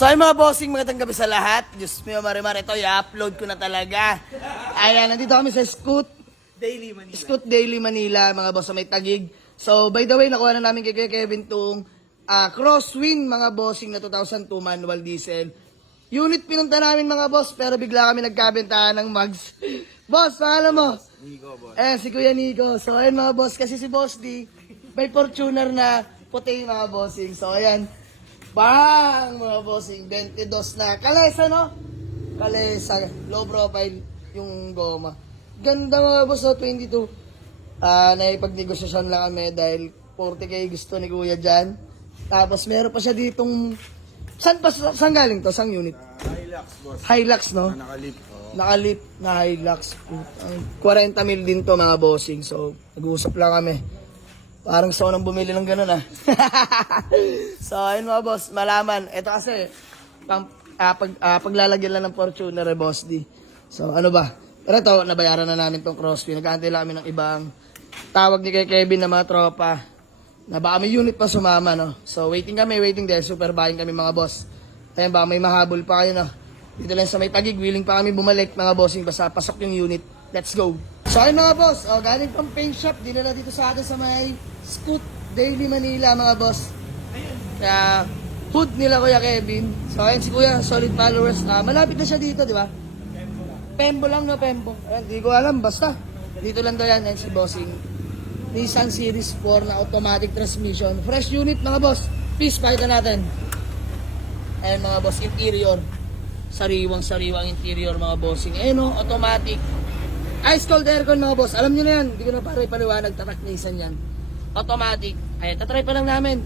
So ay mga bossing, magandang gabi sa lahat. Diyos mo, marimar, ito i-upload ko na talaga. Ayan, nandito kami sa Scoot Daily Manila, mga boss, sa may Tagig. So by the way, nakuha na namin kay Kevin tong crosswind mga bossing na 2002 manual diesel. Unit pinunta namin mga boss, pero bigla kami nagkabentahan ng mags. Boss, alam mo? Nico, boss. Si Kuya Nico. So ayan mga boss, kasi si Boss D, may Fortuner na puti mga bossing. So ayan, bang mga bossing, 22 na. Kalesa no? Kalesa, low profile yung goma. Ganda mga boss, 22. Naipag-negosasyon lang kami dahil 40k gusto ni Kuya dyan. Tapos meron pa siya ditong, saan galing to? Saan unit? Hilux, boss. Hilux, no? Nakalip. Nakalip na Hilux. 40 mil din to mga bossing. So, nag-uusap lang kami. Parang gusto ko nang bumili ng ganun ah. So, ayun mga boss, malaman. Ito kasi, paglalagyan lang ng Fortuner Boss D. So, ano ba? Pero ito, nabayaran na namin tong crosswind. Nag-aantay lang kami ng ibang tawag ni kay Kevin na mga tropa. Na baka may unit pa sumama, no? So, waiting dahil super buying kami mga boss. Ayan, baka may mahabol pa kayo, no? Dito lang sa may Tagig, willing pa kami bumalik mga bossing, basta pasok yung unit. Let's go! So ayun mga boss, galing pang paint shop, dinala dito sa atin sa may Scoot Daily Manila mga boss. Kaya, hood nila Kuya Kevin. So ayun si Kuya, solid followers. Malapit na siya dito, di ba? Pembo lang, no? Pembo. Ayun, di ko alam, basta. Dito lang daw yan, ayun si bossing. Nissan Series 4 na automatic transmission. Fresh unit mga boss. Please, pakita natin. Ayun mga boss, interior. Sariwang interior mga bossing. Ayun no, automatic. Ice cold aircon mga boss. Alam nyo na yan. Hindi ko na paliwanag. Tatak Nissan yan. Automatic. Ayun, tatry pa lang namin.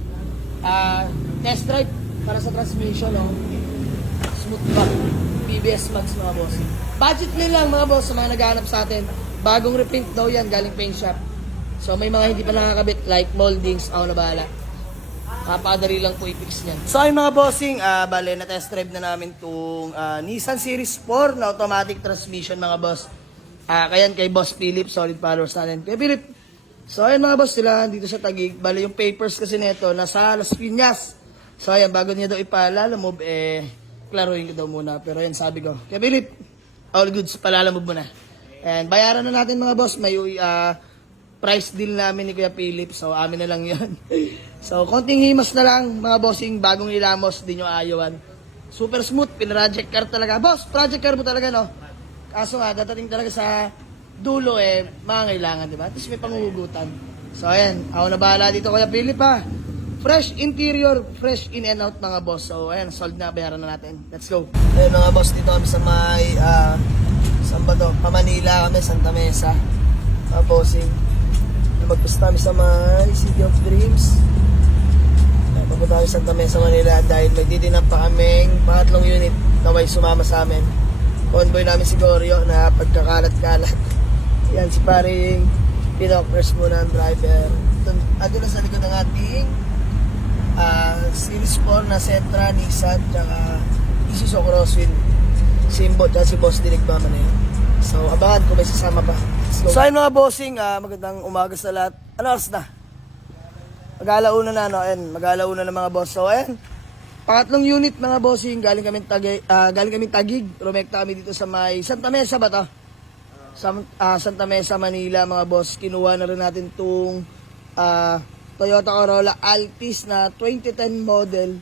Test drive para sa transmission. Oh. Smooth ba? BBS Max mga boss. Budget meal lang mga boss sa mga naghahanap sa atin. Bagong repaint daw yan. Galing paint shop. So may mga hindi pa nakakabit like moldings. Ako na bahala. Kapadali lang po i-fix niyan. So ayun mga bossing, bale na test drive na namin itong Nissan Series 4 na automatic transmission mga boss. Kaya kay Boss Philip, solid followers natin. Kay Philip, so ayun mga boss sila dito sa Tagig. Bale yung papers kasi nito nasa Las Piñas. So ayan, bago niya daw ipalalamove, klaruhin ko daw muna. Pero ayan sabi ko, kay Philip, all goods, palalamove muna. And bayaran na natin mga boss, may price deal namin ni Kuya Philip. So amin na lang yun. So konting himas na lang mga bossing, bagong ilamos, di nyo ayawan. Super smooth, pinroject car talaga. Boss, project car mo talaga no? Kaso nga, dadating talaga sa dulo mga di ba? Tapos may panghugutan. So ayan, ako na bahala dito Kuya Philip ha. Fresh interior, fresh in and out mga boss. So ayan, sold na, bayaran na natin. Let's go. Ayun mga boss, dito kami sa may, saan ba to? Pamanila kami, Santa Mesa. Mga bossing. Magpusta kami sa may City of Dreams. Papunta kami sa Santa Mesa, Manila dahil magdidinap pa kaming pangatlong unit na may sumama sa amin. Convoy namin si Goryo na pagkakalat-kalat. Yan si paring pinokers muna ang driver. Ando na sa likod ng ating Series 4 na Sentra, Nissan, tsaka Isuzu Crosswind. Simbo, tsaka si Boss Dinig ba man eh. So abangan ko may sasama pa. So ayun mga bossing, magandang umaga sa lahat. Ano oras na? Mag-alauna na, no? Ayan, mag-alauna na mga boss. So ayan, pangatlong unit mga bossing, galing kami Tagig, rumekta kami dito sa may Santa Mesa ba to? Santa Mesa, Manila mga boss. Kinuha na rin natin itong Toyota Corolla Altis na 2010 model,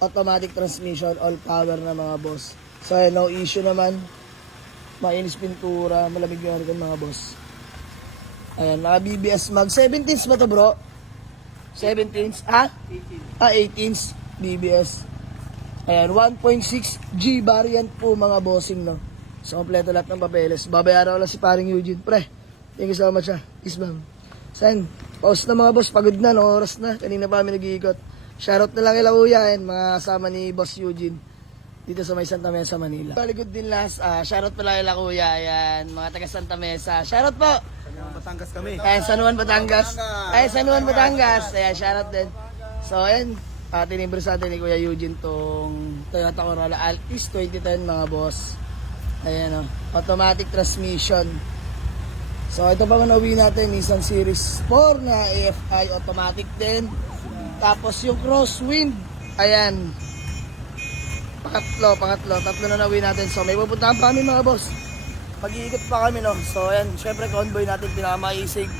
automatic transmission, all power na mga boss. So no issue naman, mainis pintura, malamig yung aircon mga boss. Ayan, naka BBS mag 17s ba to bro? 17s? 18s BBS. Ayan, 1.6 G variant po mga bossing, no? So, kompleto lahat ng papeles. Babayaran ko lang si paring Eugene. Pre, thank you so much, ha. Peace, ma'am. Sen, pause na mga boss. Pagod na, no? Oras na. Kanina pa kami nag-iikot. Shoutout na lang kila kuya, mga kasama ni Boss Eugene. Dito sa may Santa Mesa, Manila. Good din last. Shoutout pala kila kuya. Ayan, mga taga Santa Mesa. Shoutout po! Batangas kami. Ayan, San Juan, Batangas. Ayan, San Juan, Batangas. Ayan, shoutout din. So, ayan. Tinibro sa atin ni Kuya Eugene tong Toyota Corolla Altis 2010 mga boss. Ayan o, automatic transmission. So ito pa nauwi natin, Nissan Series 4 na AFI automatic din. Tapos yung crosswind, ayan, Pangatlo. Tatlo na nauwi natin. So, may pupuntahan pa kami mga boss. Mag-iikot pa kami, no? So, ayan. Syempre, convoy natin pinakamaisig.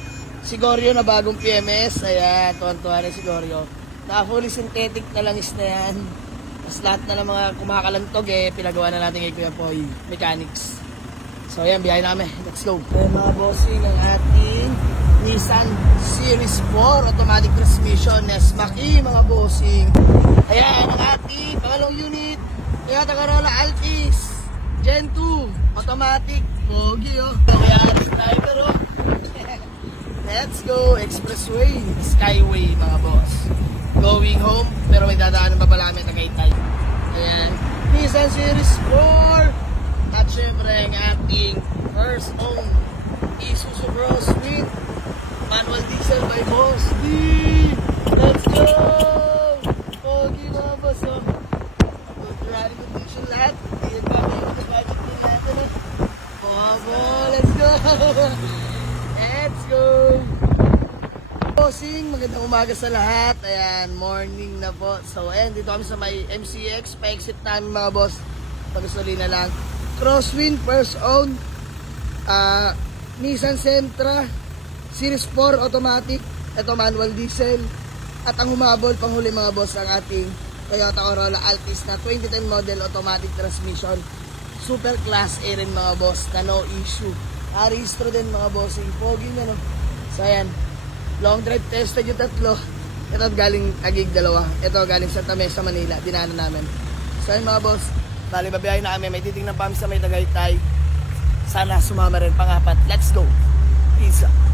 Si Goryo na bagong PMS. Ayan, tuwan-tuwa rin si Goryo. Naka-fully synthetic na langis na yan. Tapos lahat na ng mga kumakalantog, pinagawa na natin kay Kuya Poy. Mechanics. So, ayan, biyahe namin. Let's go. Ayan, mga bossing, ang ating Nissan Series 4 automatic transmission Nesmac-E, mga bossing. Ayan, ang ating pangalawang unit. Toyota Corolla Altis Gen 2 automatic. Pogi, oh. Kaya driver, oh. Let's go. Expressway, Skyway, mga boss. Going home, pero may dadaanan pa pala kami Tagaytay. Ayan, Nissan Series 4. At syempre, ang ating first own Isuzu Crosswind manual diesel by Boss D. Let's go! Pogi, mga boss, oh. Good running condition lahat. Hindi pa kami yung budget din natin, eh. Bobo, let's go! Let's go! Bossing, magandang umaga sa lahat. Ayan, morning na po. So, ayan, dito kami sa may MCX. Pa-exit namin, mga boss. Pag-gasolina lang. Crosswind, first own. Nissan Sentra Series 4 automatic. Ito manual diesel. At ang humabol, panghuli mga boss, ang ating Toyota Corolla Altis na 2010 model automatic transmission. Super class A rin, mga boss, na no issue. Aristro din, mga bossing. Pogi na, no? So, ayan. Long drive tested yung tatlo. Ito galing Taguig, dalawa. Ito galing Santa Mesa, Manila. Dinaanan namin. So, ayan, mga boss. Bali, babiyahin na kami. May titingnan pa kami sa may Tagaytay. Sana sumama rin pang-apat. Let's go. Peace out.